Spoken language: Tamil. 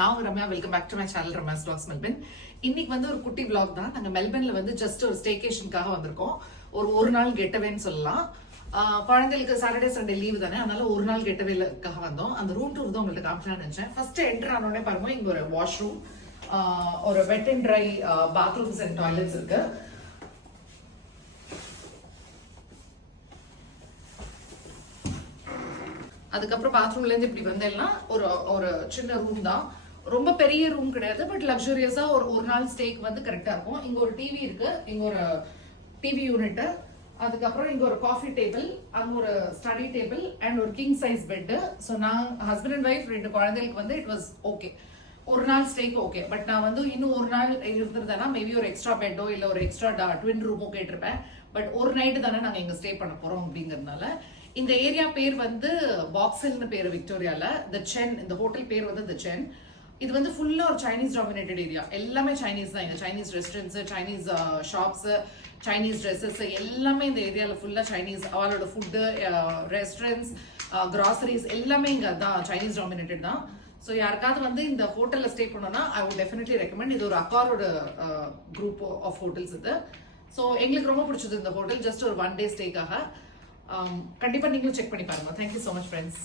நான் Ramya. Welcome back to my channel Ramya's vlogs Melbourne. இன்னைக்கு வந்து ஒரு குட்டி vlog தான். நாங்க மெல்பர்ன்ல வந்து ஜஸ்ட் ஒரு ஸ்டேகேஷனுக்காக வந்திருக்கோம். ஒரு நாள் கெட்டவேன்னு சொல்லலாம். குழந்தைகளுக்கு சாட்டர்டே சண்டே லீவ் தானே, அதனால ஒரு நாள் கெட்டவேக்காக வந்தோம். அந்த ரூம் டூர் தான் உங்கள்ட்ட காமிச்சலாம்னு நினைச்சேன். ஃபர்ஸ்ட் என்டர் ஆனோடனே பாருங்க, இங்க ஒரு வாஷ்ரூம், ஒரு வெட் and try bathrooms and toilets இருக்கு. அதுக்கப்புறம் பாத்ரூம்ல இருந்து இப்படி வந்தேன்னா ஒரு சின்ன ரூம் தான். ரொம்ப பெரிய ரூம் கிடையாது, பட் லக்ஸூரியஸா ஒரு நாள் ஸ்டேக்கு வந்து கரெக்டா இருக்கும். இங்க ஒரு டிவி இருக்கு, இங்க ஒரு டிவி யூனிட், அதுக்கப்புறம் இங்க ஒரு காஃபி டேபிள், அங்க ஒரு ஸ்டடி டேபிள் அண்ட் ஒரு கிங் சைஸ் பெட். ஸோ நான் ஹஸ்பண்ட் அண்ட் ஒய்ஃப் 2 குழந்தைகளுக்கு வந்து இட் வாஸ் ஓகே, ஒரு நாள் ஸ்டேக்கு ஓகே. பட் நான் வந்து இன்னும் ஒரு நாள் இருந்திருந்தேன்னா மேபி ஒரு எக்ஸ்ட்ரா பெட்டோ இல்ல ஒரு எக்ஸ்ட்ரா ட்வின் ரூமோ கேட்டிருப்பேன். பட் ஒரு நைட்டு தானே நாங்க இங்க ஸ்டே பண்ண போறோம் அப்படிங்கறதுனால. இந்த ஏரியா பேர் வந்து பாக்ஸில்னு பேரு விக்டோரியால. த சென், இந்த ஹோட்டல் பேர் வந்து த சென். இது வந்து ஃபுல்லா ஒரு சைனீஸ் டாமினேட்டட் ஏரியா. எல்லாமே சைனீஸ் தான். இந்த Chinese restaurants, Chinese shops, Chinese dresses எல்லாமே இந்த ஏரியால ஃபுல்லா சைனீஸ். அவளோட ஃபுட்டு, ரெஸ்டாரண்ட்ஸ், கிராசரிஸ் எல்லாமே இங்க தான் சைனீஸ் டாமினேட்டட் தான். ஸோ யாருக்காவது வந்து இந்த ஹோட்டல்ல ஸ்டே பண்ணோம்னா ஐ வுட் டெஃபினெட்லி ரெக்கமெண்ட். இது ஒரு அக்காரோட குரூப் ஆஃப் ஹோட்டல்ஸ் இது. ஸோ எங்களுக்கு ரொம்ப பிடிச்சது இந்த ஹோட்டல். ஜஸ்ட் ஒரு 1 டே ஸ்டேக்காக. கண்டிப்பா நீங்களும் செக் பண்ணி பாருங்க. Thank you so much friends.